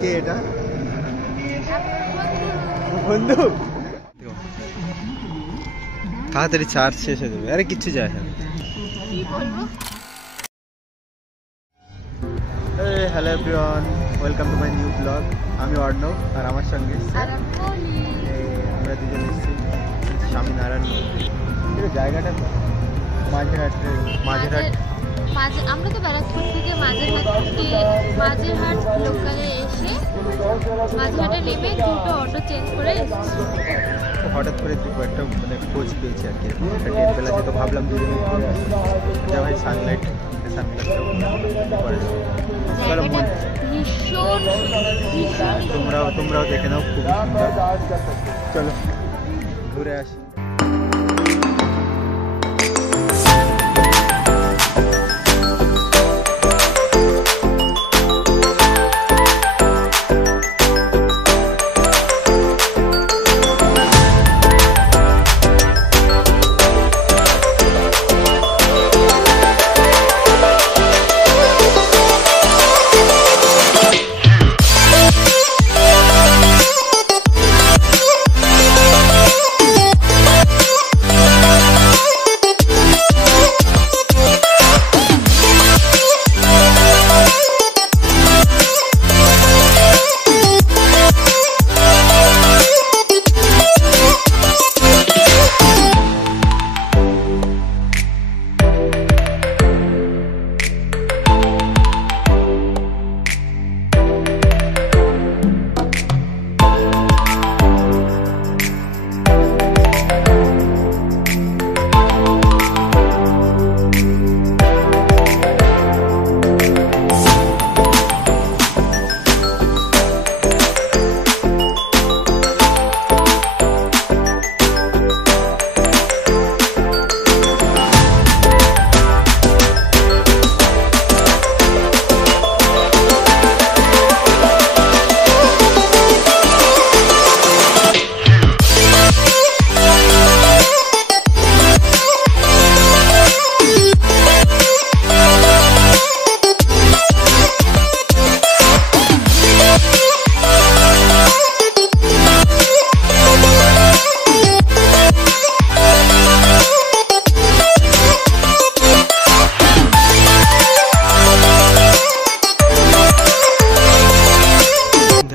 কে এটা? বন্ধু, তাড়াতাড়ি চার্জ শেষ হয়ে যাবে। আরে কিচ্ছু যায় না। Hello everyone, welcome to my new blog. আমি অর্ণব আর আমার সঙ্গে আমরা দুজন এসেছি স্বামীনারায়ণ মন্দির। জায়গাটা মাঝেরহাট। আমরা তো ব্যারাকপুর থেকে মাঝেরহাট লোকালে এসে মাঝেরহাটে নেমে দুটো অটো চেঞ্জ করে এসেছি। হঠাৎ করে একটা মানে খোঁজ পেয়েছি আর কি, একটা টেম্পল আছে, তো ভাবলাম দুজনে এটা ভাই সানলাইট তোমরাও দেখে নাও, খুবই সুন্দর। চলো ঘুরে আসি।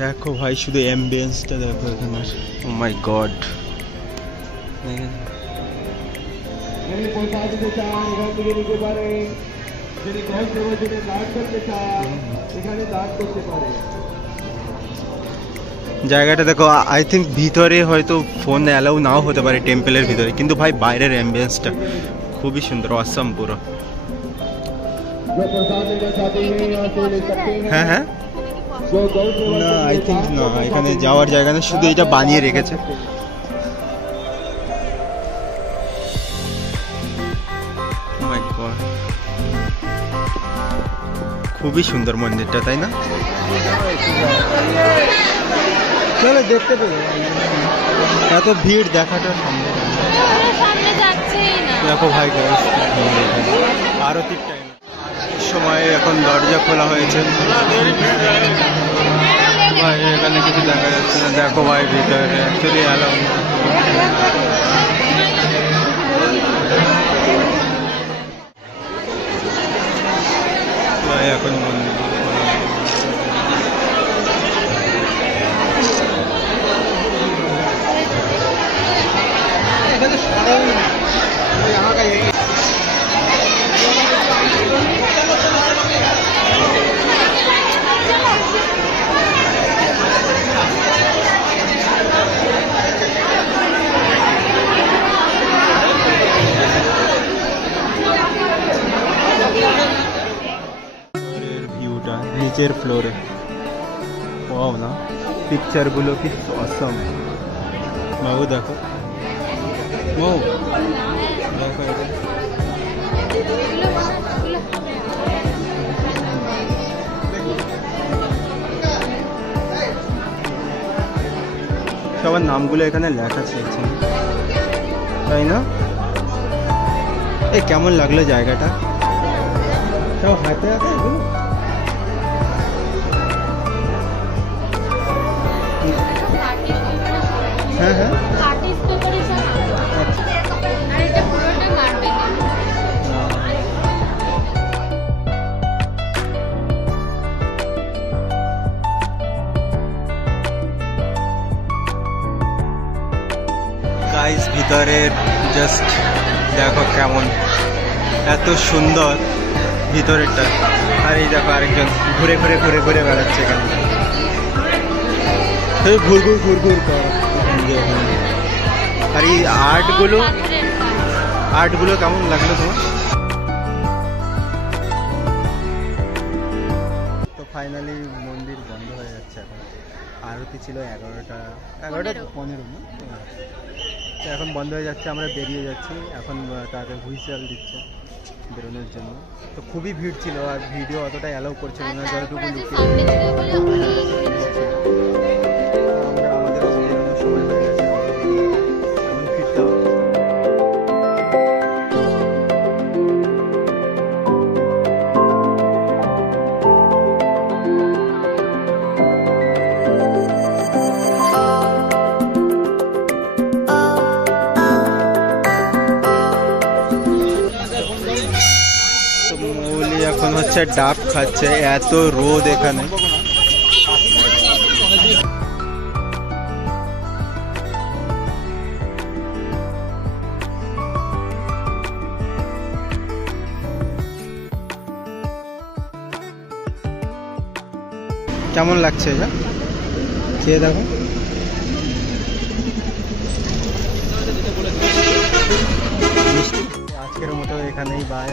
দেখো ভাই, শুধু অ্যাম্বিয়েন্সটা দেখো এখানে। ও মাই গড, জায়গাটা দেখো। আই থিঙ্ক ভিতরে হয়তো ফোন অ্যালাউ নাও হতে পারে টেম্পলের ভিতরে, কিন্তু ভাই বাইরের অ্যাম্বিয়েন্সটা খুবই সুন্দর, অসাম পুরো। হ্যাঁ হ্যাঁ, না আই থিঙ্ক না, এখানে যাওয়ার জায়গা না, শুধু এটা বানিয়ে রেখেছে। খুবই সুন্দর মন্দিরটা, তাই না? চলো দেখতে পেলে, এত ভিড় দেখাটা সম্ভব দেখো ভাই। আরতির টাইম সময় এখন দরজা খোলা হয়েছে ভাই, এখানে কিছু দেখা যাচ্ছে না। দেখো ভাই ভিতরে অ্যাকচুয়ালি অ্যালাউ ভাই, এখন মন্দির নিচের ফ্লোরে। ওয়াও না, পিকচারগুলো কি অসম। বাবু দেখো, ও দেখো এটা সবার নামগুলো এখানে লেখা আছে, তাই না? এই কেমন লাগলো জায়গাটা? সব হাতে আছে এগুলো। হ্যাঁ হ্যাঁ আর্টিস্ট পেপারে সব আঁকা। আর এটা পুরোটা মার্বেল। গাইস ভিতরের জাস্ট দেখো কেমন, এত সুন্দর ভিতরেরটা। আর এই দেখো আরেকজন ঘুরে ঘুরে ঘুরে ঘুরে বেড়াচ্ছে এখানে, ঘুর ঘুর ঘুর ঘুর কর। আর এই আর্টগুলো কেমন লাগলো তোমার? তো ফাইনালি মন্দির বন্ধ হয়ে যাচ্ছে এখন। আরতি ছিল 11টা 15 না? তো এখন বন্ধ হয়ে যাচ্ছে, আমরা বেরিয়ে যাচ্ছি এখন। তাদের হুইসেল দিচ্ছে বেরোনোর জন্য। তো খুবই ভিড় ছিল, আর ভিডিও অতটা অ্যালাউ করছিল না, যতটুকু লুকিয়ে। আমাদের বেরোনোর সময় হয়ে গেছে, এখন ফিরতে হবে। মৌলি এখন হচ্ছে ডাব খাচ্ছে, এত রোদ এখানে। কেমন লাগছে এটা খেয়ে দেখো। আজকের মতো এখানেই বাই।